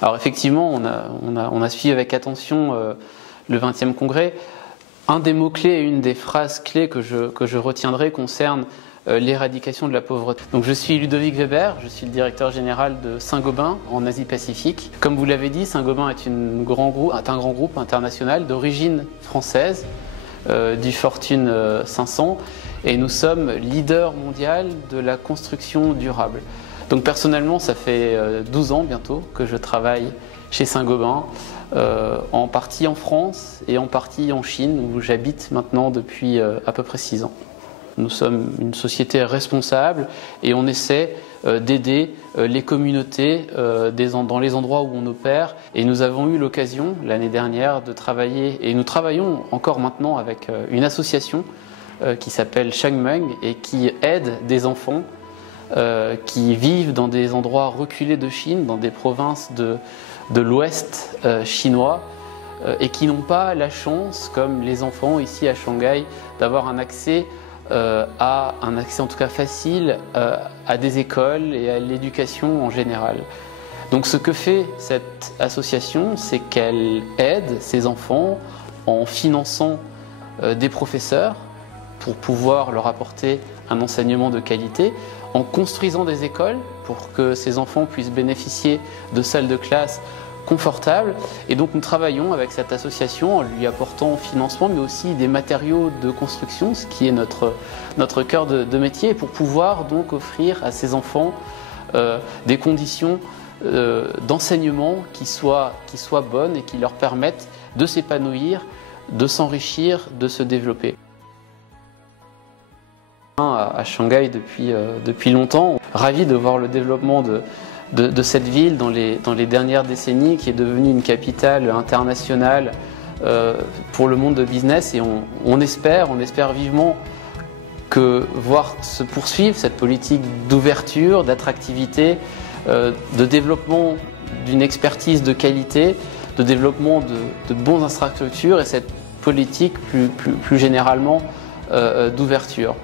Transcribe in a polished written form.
Alors effectivement, on a suivi avec attention le 20e congrès. Un des mots-clés et une des phrases clés que je retiendrai concerne l'éradication de la pauvreté. Donc je suis Ludovic Weber, je suis le directeur général de Saint-Gobain en Asie-Pacifique. Comme vous l'avez dit, Saint-Gobain est un grand groupe international d'origine française, du Fortune 500, et nous sommes leader mondial de la construction durable. Donc personnellement, ça fait 12 ans bientôt que je travaille chez Saint-Gobain, en partie en France et en partie en Chine, où j'habite maintenant depuis à peu près 6 ans. Nous sommes une société responsable et on essaie d'aider les communautés dans les endroits où on opère. Et nous avons eu l'occasion l'année dernière de travailler, et nous travaillons encore maintenant avec une association qui s'appelle Shangmeng et qui aide des enfants qui vivent dans des endroits reculés de Chine, dans des provinces de l'ouest chinois, et qui n'ont pas la chance, comme les enfants ici à Shanghai, d'avoir un accès en tout cas facile à des écoles et à l'éducation en général. Donc ce que fait cette association, c'est qu'elle aide ces enfants en finançant des professeurs pour pouvoir leur apporter un enseignement de qualité, en construisant des écoles pour que ces enfants puissent bénéficier de salles de classe confortables. Et donc nous travaillons avec cette association en lui apportant financement, mais aussi des matériaux de construction, ce qui est notre cœur de métier, pour pouvoir donc offrir à ces enfants des conditions d'enseignement qui soient bonnes et qui leur permettent de s'épanouir, de s'enrichir, de se développer. À Shanghai depuis longtemps, ravi de voir le développement de cette ville dans les dernières décennies, qui est devenue une capitale internationale pour le monde de business, et on espère vivement que voir se poursuivre cette politique d'ouverture, d'attractivité, de développement d'une expertise de qualité, de développement de bonnes infrastructures, et cette politique plus généralement d'ouverture.